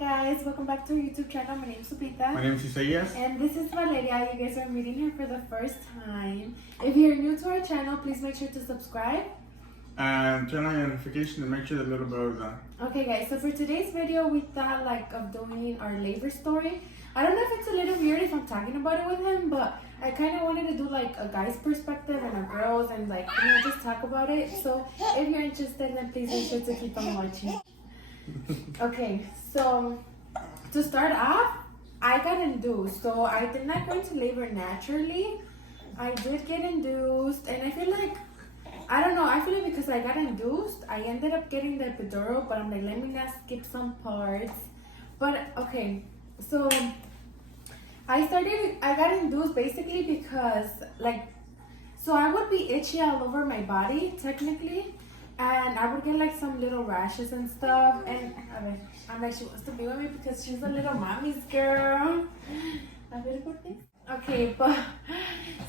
guys, welcome back to our YouTube channel. My name is Lupita. My name is Isaías. And this is Valeria. You guys are meeting her for the first time. If you're new to our channel, please make sure to subscribe. And turn on your notification to make sure the little bell is on. Okay guys, so for today's video, we thought of doing our labor story. I don't know if it's a little weird if I'm talking about it with him, but I kind of wanted to do a guy's perspective and a girl's and just talk about it. So if you're interested, then please make sure to keep on watching. Okay, so to start off, I got induced. So I did not go into labor naturally. I did get induced, and I feel like, I don't know, I feel like because I got induced, I ended up getting the epidural, but I'm like, let me not skip some parts. But okay, so I got induced basically because so I would be itchy all over my body technically, and I would get some little rashes and stuff, and I'm like, she wants to be with me because she's a little mommy's girl. A very good thing. Okay, but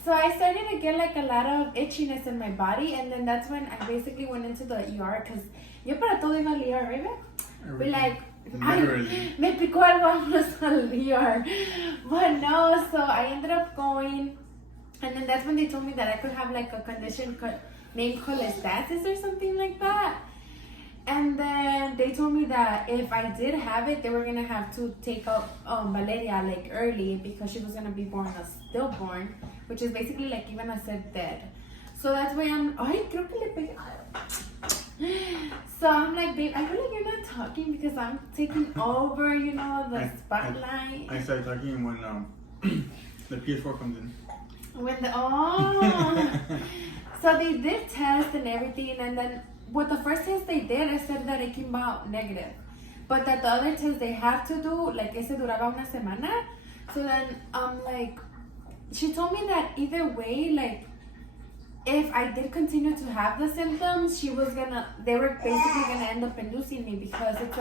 so I started to get a lot of itchiness in my body, and then that's when I basically went into the ER, because yo para todo iba al ER, right? Be like, ay, me picó algo, vámonos al ER. But no, so I ended up going, and then that's when they told me that I could have a condition named cholestasis or something like that. And then they told me that if I did have it, they were gonna have to take out Valeria early, because she was gonna be born a stillborn, which is basically even I said dead. So that's why ay, creo que le pegué. So I'm like, babe, I feel like you're not talking because I'm taking over, the spotlight. I started talking when the PS4 comes in. So they did test and everything, and then with the first test they did, I said that it came out negative, but that the other test they have to do, ese duraba una semana. So then she told me that either way, if I did continue to have the symptoms, they were basically gonna end up inducing me, because it's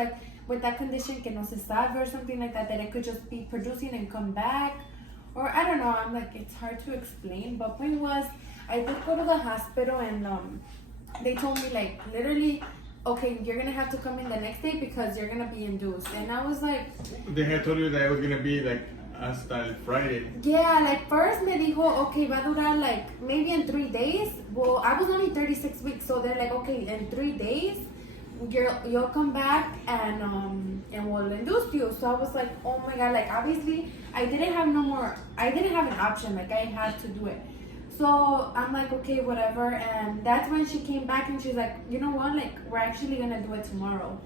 with that condition que no se sabe or something like that, that it could just be producing and come back, or I don't know. I'm it's hard to explain, but point was, I did go to the hospital, and they told me literally, okay, you're gonna have to come in the next day because you're gonna be induced. And I was like, they had told you that it was gonna be hasta Friday. Yeah, first me dijo, okay, va a durar maybe in 3 days. Well, I was only 36 weeks, so they're like, okay, in 3 days you'll come back and we'll induce you. So I was like, oh my god, obviously I didn't have an option, I had to do it. So I'm like, okay, whatever. And that's when she came back and she's like, you know what, we're actually gonna do it tomorrow.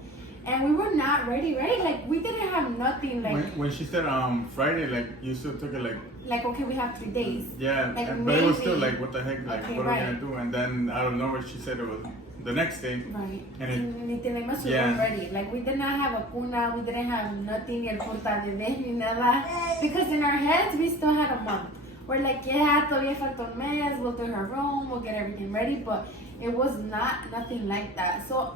And we were not ready, right? We didn't have nothing. When she said Friday, you still took it okay, we have 3 days. Yeah, but it was still what the heck, okay, what are we gonna do? And then out of nowhere she said it was the next day. Right. And we weren't ready. We did not have a cuna, we didn't have nothing, el portabebé, ni nada. Because in our heads we still had a month. We're yeah, todavía falta un mes, we'll do her room, we'll get everything ready, but it was nothing like that. So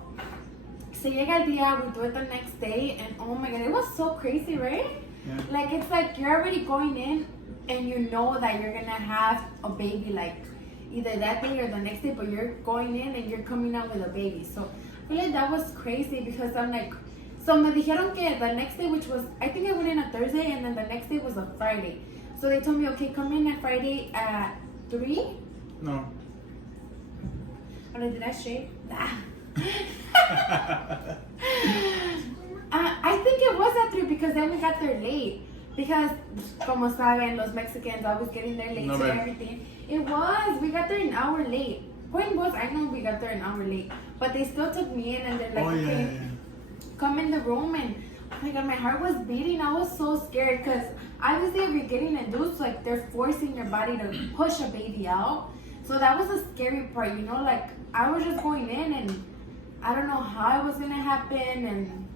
llega el día, we do it the next day, and oh my god, it was so crazy, right? Yeah. It's you're already going in, and you know that you're gonna have a baby either that day or the next day, but you're going in and you're coming out with a baby. So I feel that was crazy, because I'm so me dijeron que the next day, which was, I think I went in a Thursday, and then the next day was a Friday. So they told me, okay, come in at Friday at 3? No. Did I shave? Nah. I think it was at 3, because then we got there late. Because, como saben, los Mexicans always getting there late to everything. It was. We got there an hour late. Point was, I know we got there an hour late. But they still took me in, and they're okay, come in the room, and oh my god, my heart was beating. I was so scared, because obviously if you're getting induced, they're forcing your body to push a baby out. So that was a scary part, I was just going in, and I don't know how it was gonna happen, and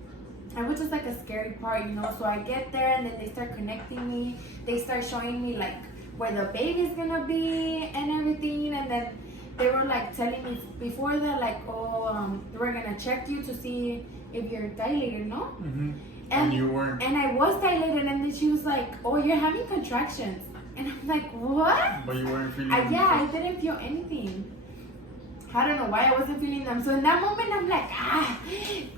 it was just a scary part, So I get there, and then they start connecting me. They start showing me where the baby's gonna be and everything, and then they were telling me before that we're gonna check you to see if you're dilated, no? Mm-hmm. And you weren't. And I was dilated, and then she was like, oh, you're having contractions. And I'm like, what? But you weren't feeling I didn't feel anything. I don't know why I wasn't feeling them. So in that moment, I'm like,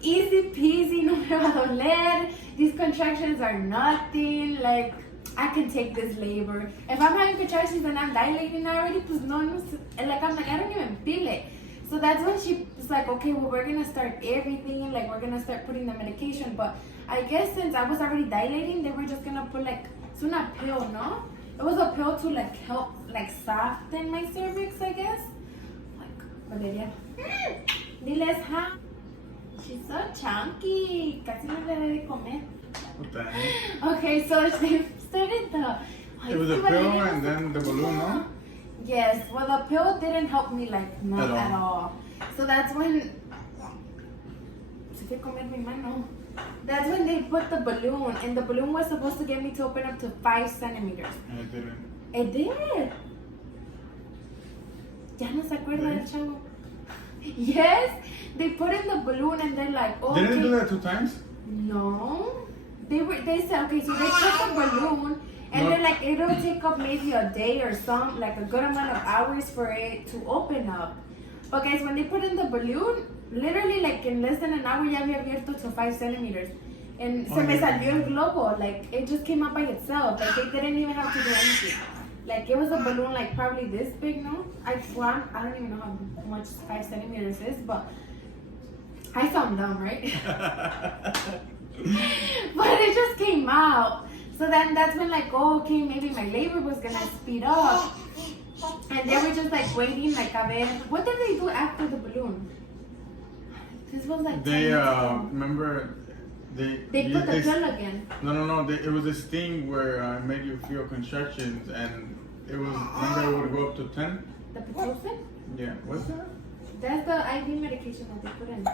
easy peasy, no me va a doler. these contractions are nothing. Like, I can take this labor. If I'm having contractions and I'm dilating already, pues no, like, I'm like, I don't even feel it. So that's when she was like, okay, well, we're gonna start everything, like, we're gonna start putting the medication. But I guess since I was already dilating, they were just gonna put, like, it's una pill, no? It was a pill to, like, help, like, soften my cervix, I guess. Like, Valeria. Diles, huh? She's so chunky. Casi no le de comer. What the heck? Okay, so they started the... It was a pill and then the balloon, no? Yes, well, the pill didn't help me, like, not at all. So that's when... Se fue a comer mi mano. That's when they put the balloon, and the balloon was supposed to get me to open up to 5 centimeters. And it didn't. It did. Ya no se acuerda del chavo. Yes, they put in the balloon and they're like, oh, Didn't okay. they do that 2 times? No. They said, okay, so they put the balloon and they're like, it'll take up maybe a day or some, like a good amount of hours for it to open up. But guys, when they put in the balloon, literally like in less than an hour, ya había abierto to 5 centimeters. And se me salió el globo, like it just came up by itself. Like they didn't even have to do anything. Like it was a balloon like probably this big, no? I don't even know how much 5 centimeters is, but I sound dumb, right? But it just came out. So then that's when like, oh, okay, maybe my labor was gonna speed up. And they were just like waiting, like, a ver, what did they do after the balloon? This was like they remember they put the pill again. No. It was this thing where it made you feel contractions, and it was, remember, it would go up to 10. The Pitocin? Yeah, what's that? That's the IV medication that they put in.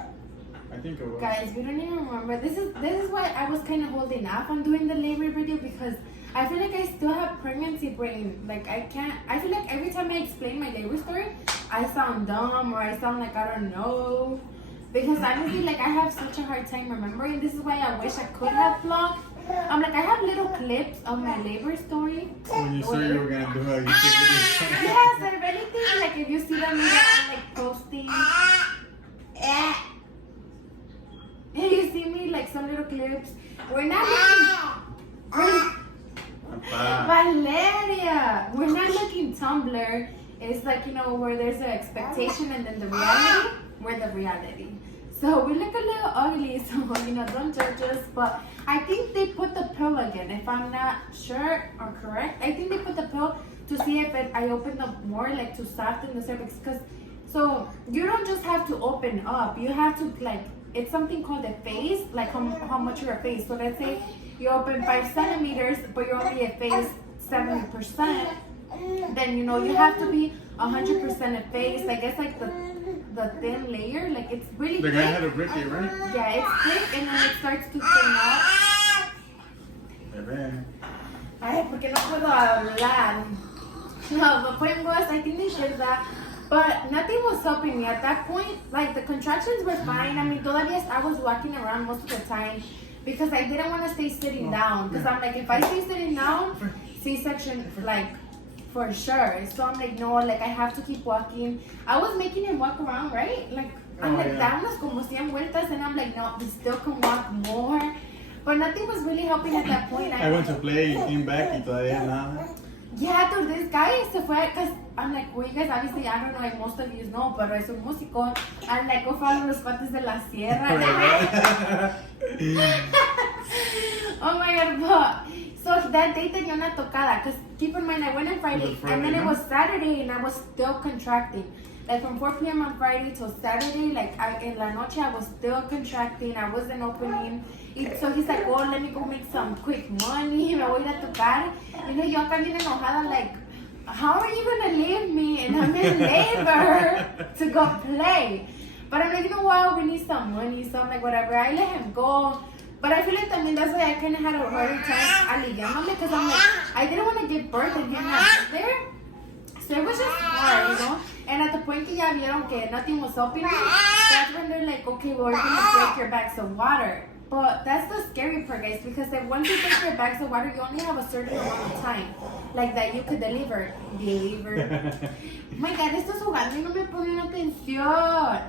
I think it was. Guys, we don't even remember. This is why I was kind of holding off on doing the labor video, because I feel like I still have pregnancy brain. Like I feel like every time I explain my labor story, I sound dumb or I sound like I don't know. Because honestly, like I have such a hard time remembering. This is why I wish I could have vlogged. I'm like, I have little clips of my labor story. When you said you were gonna do it, you should do it. Yes, if anything, like if you see them like posting. And you see me like some little clips. We're not looking. Valeria, we're not looking Tumblr. It's like, you know, where there's an expectation and then the reality. We're the reality. So we look a little ugly, so, you know, don't judge us. But I think they put the pill again. If I'm not sure or correct, I think they put the pill to see if I opened up more, like to soften the cervix. So you don't just have to open up. You have to, like, it's something called a phase, like how much you're a phase. So let's say you open 5 centimeters, but you're only a phase 70%. Then, you know, you have to be 100% a phase. I guess like the thin layer, like it's really The thick. guy had to break it, right? Yeah, it's thick and then it starts to thin out. Ay, ¿por qué no puedo hablar? No, the point was, I think they did that. But nothing was helping me at that point. Like the contractions were fine. I mean, todavía I was walking around most of the time because I didn't want to stay sitting down. Because I'm like, if I stay sitting down, C-section, like, for sure. So I'm like, no, like I have to keep walking. I was making him walk around, right? Like, I'm like, dámonos como 100 vueltas, and I'm like, no, we still can walk more. But nothing was really helping at that point. I went to play, came back, y todavía nada. Yeah, dude, this guy se fue, because I'm like, well, you guys obviously, I don't know if most of you know, pero es un músico. I'm like, go follow los cuates de la sierra. Oh my god, but, so that day tenía una tocada, because keep in mind, I went on Friday, and then it was Saturday, and I was still contracting. Like from 4 p.m. on Friday till Saturday, like in la noche, I was still contracting, I wasn't opening. So he's like, oh, let me go make some quick money, me voy a ir a tocar. You know, yo acá bien enojada, like, how are you gonna leave me and I'm in labor to go play? But I'm like, you know what, we need some money, so I'm like, whatever, I let him go. But I feel like también that's why I kind of had a harder time aligándome, because I'm like, I didn't want to give birth and him not there. So it was just hard, you know? And at the point que ya vieron que nothing was helping me, that's when they're like, okay, well, we're gonna break your bags of water. But that's the scary part, guys, because then once you break your bags of water, you only have a certain amount of time, like that you could deliver. Oh my God, esto es jugando y no me ponen atención.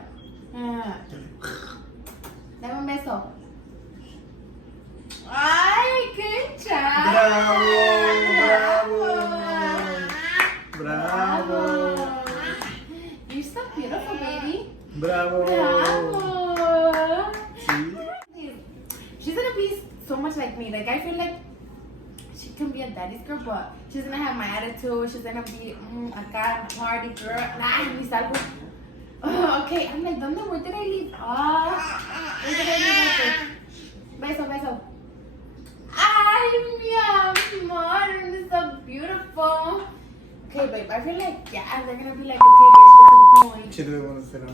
Dame un beso. much like me. Like, I feel like she can be a daddy's girl, but she's gonna have my attitude. She's gonna be acá, party girl. Ay, ni salgo. Okay, I'm like, where did I leave? Where did I leave? Beso, beso. Ay, mi amor, it's so beautiful. Okay, babe, I feel like, yeah, they're gonna be like, okay, bitch, get to the point. She doesn't want to sit on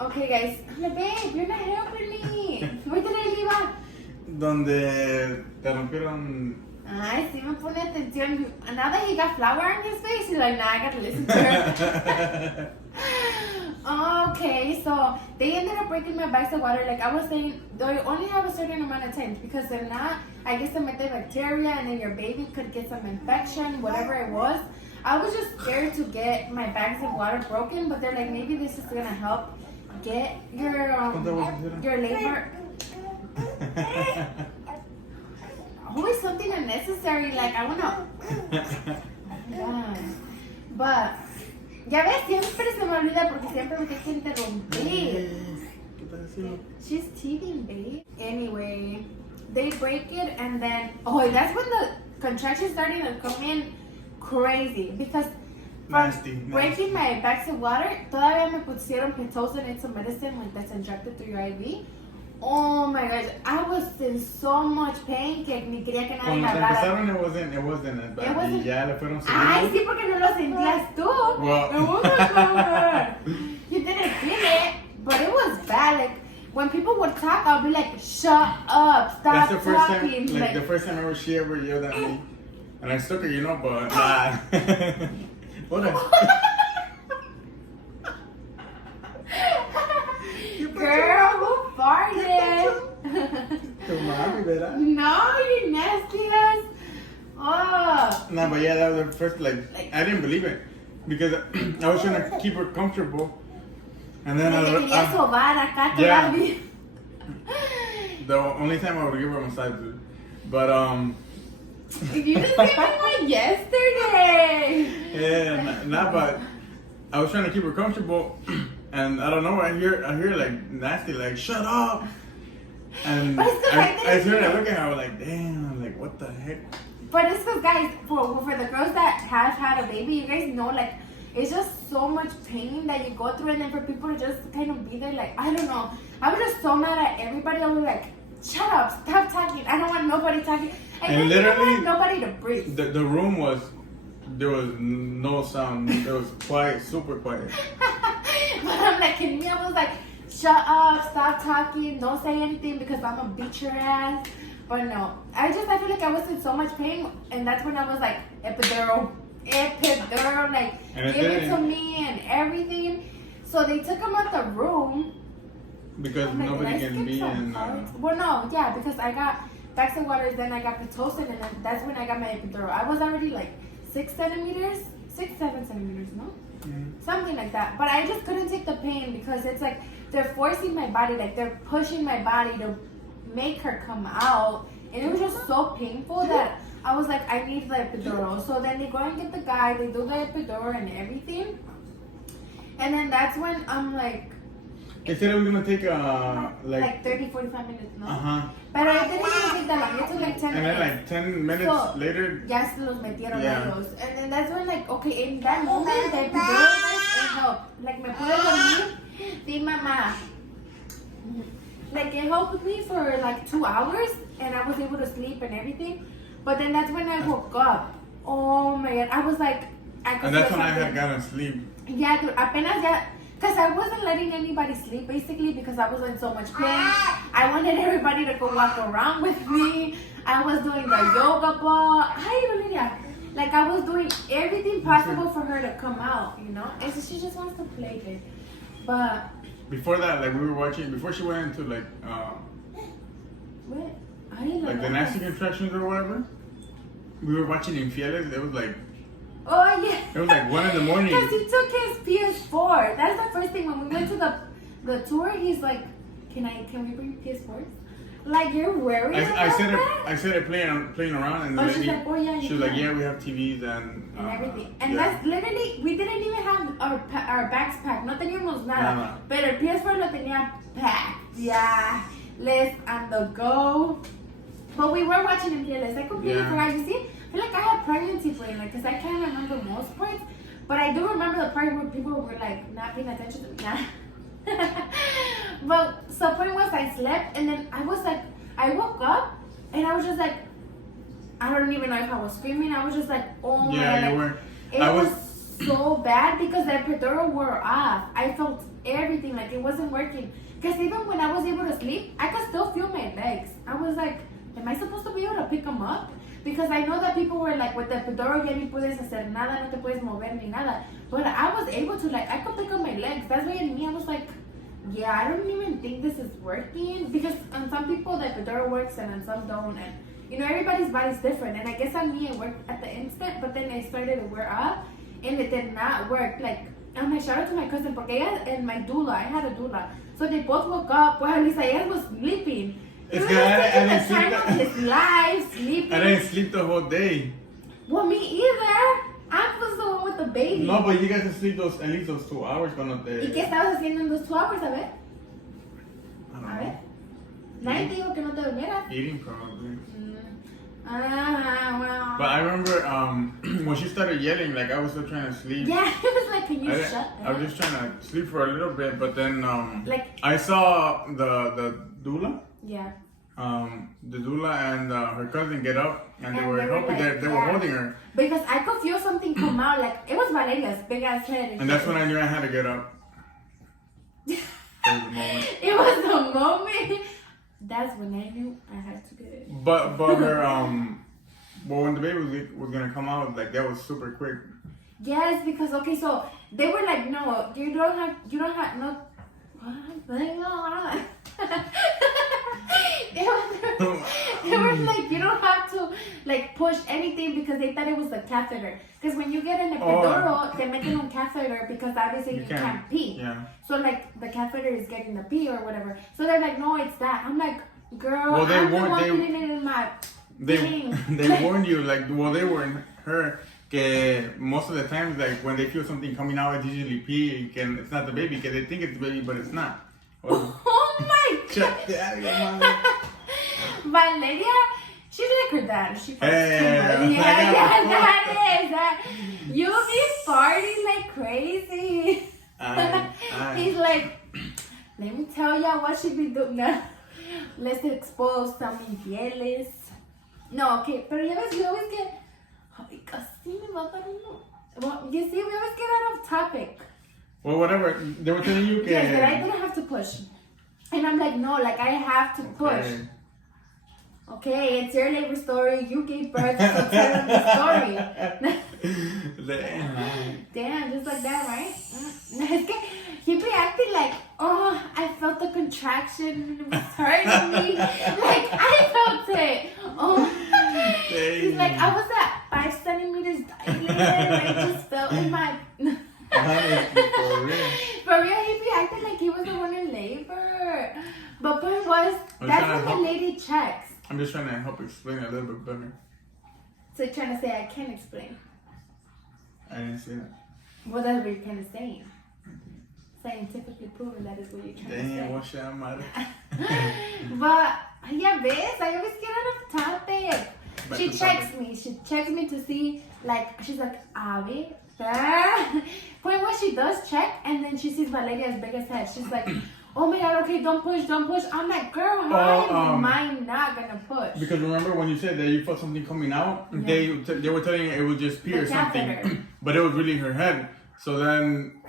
Okay, guys. I'm like, babe, you're not helping me. Where did I leave at? Donde te rompieron. Ay, sí me pone atención. Now that he got flour on his face, he's like, nah, I gotta listen to her. Okay, so they ended up breaking my bags of water. Like I was saying, they only have a certain amount of time because if not, I guess they met the bacteria and then your baby could get some infection, whatever it was. I was just scared to get my bags of water broken, but they're like, maybe this is gonna help get your labor. Always something unnecessary, like I wanna. Yeah. But ya ves, siempre se me olvida porque siempre me tengo que interrumpir. She's teething, babe. Anyway, they break it and then that's when the contractions started to come in crazy because Nasty. breaking my bags of water, todavía me pusieron Pitocin. It's a medicine like that's injected through your IV. Oh my gosh, I was in so much pain que ni quería que nadie me hablara. Cuando empezaron, it wasn't as bad. Y ya le fueron subiendo. Ay, sí, porque no lo sentías tú. Well. It wasn't bad. You didn't feel it, but it was bad. Like, when people would talk, I'll be like, shut up, stop That's the first talking. time, like the first time she ever yelled at me. And I stuck her, but nah. Hold on. Girl, who farted? Tu mami, ¿verdad? No, you nasty ass. Oh. No, but yeah, that was the first, like, I didn't believe it. Because I was trying to keep her comfortable. And then the only time I would give her a massage, but you just gave me one yesterday. Yeah, but I was trying to keep her comfortable, and I don't know. I hear like nasty, like shut up, and I hear I look at her, I was like, damn, like what the heck. But it's because guys, for the girls that have had a baby, you guys know like it's just so much pain that you go through, and then for people to just kind of be there, like I don't know. I was just so mad at everybody. I was like, shut up, stop talking. I don't want nobody talking. And literally, I don't want nobody to breathe. The room was, there was no sound. It was quiet, super quiet. But I'm like, in me, I was like, shut up, stop talking, don't say anything because I'm gonna beat your ass. But no, I feel like I was in so much pain, and that's when I was like, epidural, like, give it to me and everything. So they took him out the room. Because nobody can be in. Well, no, yeah, because I got bags of water, then I got Pitocin, and then that's when I got my epidural. I was already like 7 centimeters, no? Mm-hmm. Something like that. But I just couldn't take the pain because it's like they're forcing my body, like they're pushing my body to make her come out. And it was just so painful that I was like, I need the epidural. So then they go and get the guy, they do the epidural and everything. And then that's when I'm like, they said it was gonna take like 30, 45 minutes, no? Uh-huh. But I didn't even take that long. It took like 10 minutes. And then like 10 minutes later. Ya se los metieron ellos. And then that's when like, okay, in that moment, the epidural it helped. Like, me pude dormir. Di mamá. Like, it helped me for like 2 hours. And I was able to sleep and everything. But then that's when I woke up. Oh my God. I was like, And that's when I had gotten sleep. Yeah, dude, apenas ya. Because I wasn't letting anybody sleep, basically, because I was in so much pain. I wanted everybody to go walk around with me. I was doing the yoga ball. Hi, Olivia. Like, I was doing everything possible for her to come out, you know? And so she just wants to play it. But... Before that, like, we were watching, before she went into, like, what? Like, the nasty contractions or whatever, we were watching Infieles. It was, like... Oh, yeah. It was like 1 in the morning. Because he took his PS4. That's the first thing. When we went to the tour, he's like, can we bring PS4s? Like, you're worried I said it playing around, and she's like, oh, yeah, she was like, yeah, we have TVs and everything. And that's literally, we didn't even have our bags packed. No teníamos nada. Pero el PS4 lo tenía packed. Yeah. Liz on the go. But we were watching Infieles. I completely forgot. You see, I feel like I had pregnancy brain, like, because I can't remember most parts. But I do remember the part where people were like not paying attention to me. But so point was I slept and then I was like, I woke up and I was just like, I don't even know if I was screaming. I was just like, oh my God. It was so bad because the epidural wore off. I felt everything, like it wasn't working. Because even when I was able to sleep, I could still feel my legs. I was like, am I supposed to be able to pick them up? Because I know that people were like, with the epidural ya ni puedes hacer nada, no te puedes mover ni nada. But I was able to, like, I could pick up my legs. That's why in me, I was like, yeah, I don't even think this is working. Because on some people, the epidural works and on some don't. And, you know, everybody's body's different. And I guess on me, it worked at the instant. But then it started to wear up. And it did not work. Like, and I shout out to my cousin. Porque ella and my doula, I had a doula. So they both woke up. Well, at least I was sleeping. It's good. I didn't sleep. The time of his life, sleeping. I didn't sleep the whole day. Well, me either. I was the one with the baby. No, but you got to sleep at least those 2 hours cuando te... ¿Y qué estabas haciendo en those 2 hours? A ver. I don't know. A ver. Nadie te dijo que no te durmieras. Eating probably. Well. But I remember when she started yelling, like I was still trying to sleep. Yeah, it was like, can you shut up? I was just trying to sleep for a little bit, but then like, I saw the doula. Yeah. The doula and her cousin get up, and they were helping. Like, they were holding her. Because I could feel something come out, like it was Valeria's big ass head. And that's when I knew I had to get up. It was the moment. That's when I knew I had to get it. But her well, when the baby was gonna come out, like that was super quick. Yes, because okay, so they were like, no, you don't have no. What? They were like, you don't have to like push anything because they thought it was the catheter. Because when you get an epidural, they make it on catheter because obviously you can't pee. Yeah. So like the catheter is getting the pee or whatever. So they're like, no, it's that. I'm like, girl, well, I'm the one putting it in my thing. They warned you, like, well, they warned her. Most of the times, like when they feel something coming out, it's usually pee. It's not the baby, because they think it's the baby, but it's not. Oh my God! Check that, mother. Valeria, she's like her dad. She that is. You be farting like crazy. He's like, let me tell y'all what she be doing. No. Let's expose some infieles. No, okay, pero ya ves, we always get. Ay, casi me va a dar uno. Well, you see, we always get out of topic. Well, whatever. They were telling you. Yes, but I didn't have to push. And I'm like, no, like I have to push. Okay, it's your labor story. You gave birth, so tell them the story. Damn, just like that, right? He'd be acting like, oh, I felt the contraction and it was hurting me. Like, I felt it. Oh, he's like, I was at 5 centimeters dilated and I just felt in my... For real, he'd be acting like he was the one in labor. But point was, that's when the lady checks. I'm just trying to help explain it a little bit better. So you're trying to say I can't explain? I didn't say that. Well, that's what you're kind of saying. Scientifically proven that is what you're trying to say. Damn, what's that matter? But, yeah, ves, I always get out of topic. She checks me to see, like, she's like, Avi, point what she does check, and then she sees Valeria's biggest head. She's like, oh my God, okay, don't push. I'm like, girl, how am I not gonna push? Because remember when you said that you felt something coming out, they were telling you it was just pee or something, but it was really her head. So then,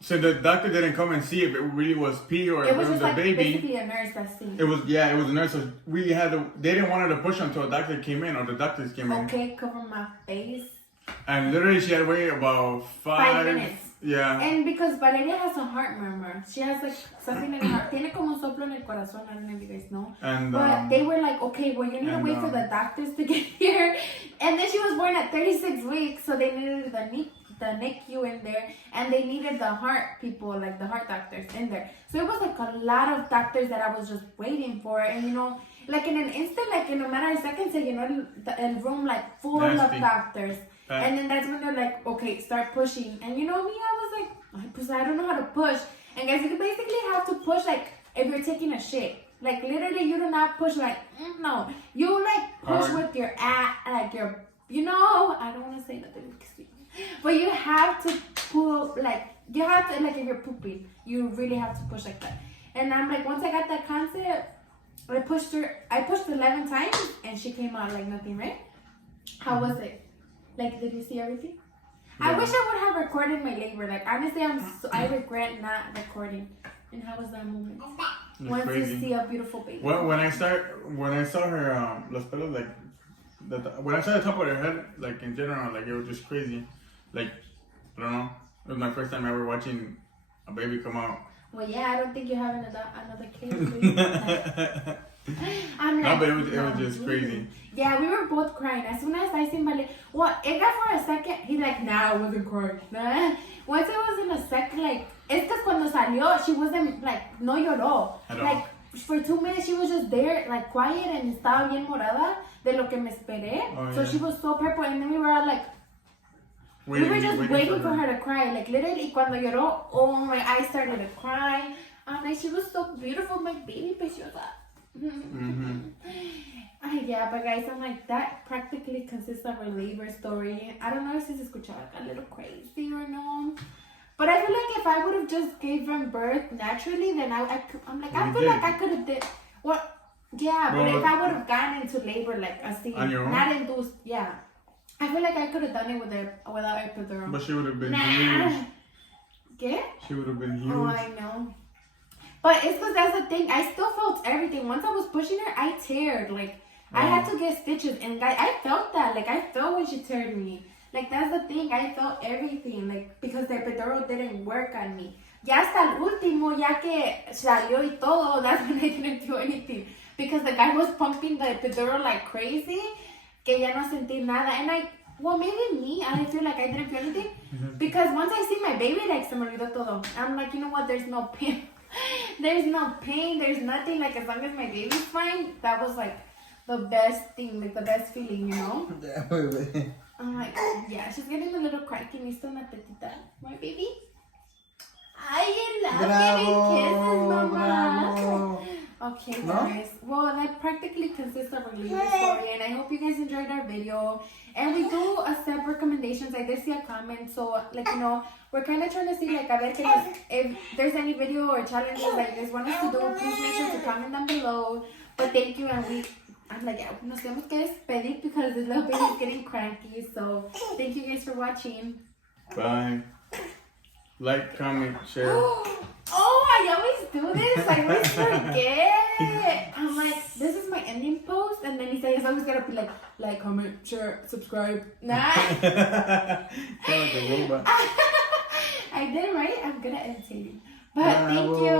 so the doctor didn't come and see if it really was pee or if it was just the like baby. Basically a nurse that seen. It was a nurse. So we had to. They didn't want her to push until a doctor came in or the doctors came in. Okay, cover my face. And literally, she had to wait about 5 minutes. Yeah. And because Valeria has a heart murmur, she has like something in her heart. Tiene como un soplo en el corazón. I don't know if you guys know. And but they were like, okay, well, you need to wait for the doctors to get here. And then she was born at 36 weeks, so they needed the NICU in there, and they needed the heart people, like the heart doctors in there. So it was like a lot of doctors that I was just waiting for, and you know, like in an instant, like in a matter of seconds, you know, the room like full of doctors. And then that's when they're like, okay, start pushing. And you know me, I was like, I don't know how to push. And guys, you basically have to push like if you're taking a shit. Like literally, you do not push like no. You like push with your like your, you know. I don't want to say nothing, but you have to pull like you have to like if you're pooping, you really have to push like that. And I'm like, once I got that concept, I pushed 11 times and she came out like nothing, right? How was it? Like, did you see everything? Yeah. I wish I would have recorded my labor. Like, honestly, I regret not recording. And how was that moment? Once you see a beautiful baby. Well, when I saw her, los pelos, like, when I saw the top of her head, like, in general, like, it was just crazy. Like, I don't know. It was my first time ever watching a baby come out. Well, yeah, I don't think you have another kid. I'm like, no, but it was just crazy. Yeah, we were both crying. As soon as I seen Vale, well, it got for a second. He's like, nah, I wasn't crying. Nah. Once it was in a second, like, es que cuando salió, she wasn't, like, no lloró. Like, for 2 minutes, she was just there, like, quiet, and estaba bien morada de lo que me esperé. So yeah. She was so purple, and then we were all like, we were just waiting for her to cry. Like, literally, cuando lloró, oh, my eyes started to cry. I'm like, she was so beautiful, my baby preciosa. Yeah, but guys, I'm like, that practically consists of a labor story. I don't know if this is a little crazy or no. But I feel like if I would have just given birth naturally, then I feel like I could have did what? Yeah, but if I would have gone into labor like a scene, not induced, yeah. I feel like I could have done it without epidural. But she would have been huge. ¿Qué? She would have been huge. Oh, I know. But it's because that's the thing. I still felt everything. Once I was pushing her, I teared. Like, I had to get stitches. And I felt that. Like, I felt when she teared me. Like, that's the thing. I felt everything. Like, because the epidural didn't work on me. Ya hasta el último, ya que salió y todo, that's when I didn't do anything. Because the guy was pumping the epidural like crazy. Que ya no sentí nada. And well, maybe me, I feel like I didn't feel anything. Because once I see my baby, like, se me olvidó todo. I'm like, you know what, there's no pain. There's no pain, there's nothing. Like, as long as my baby's fine, that was, like, the best thing, like, the best feeling, you know? I'm like, yeah, she's getting a little cranky. Listo, una tetita. My baby? I love baby kisses, mama. Okay, guys. Well, that practically consists of a labor story, and I hope you guys enjoyed our video. And we do accept recommendations. I did see a comment, so like, you know, we're kind of trying to see like a ver if there's any video or challenges that you guys want us to do. Please make sure to comment down below. But thank you, and I'm like, yeah, nos tenemos que despedir because this little baby is getting cranky. So thank you guys for watching. Bye. Like, comment, share. Oh, I always do this. I always forget. I'm like, this is my ending post, and then he says, I always gotta be like, comment, share, subscribe. Nah. Sound like a robot. I did, right? I'm gonna edit you. But thank you.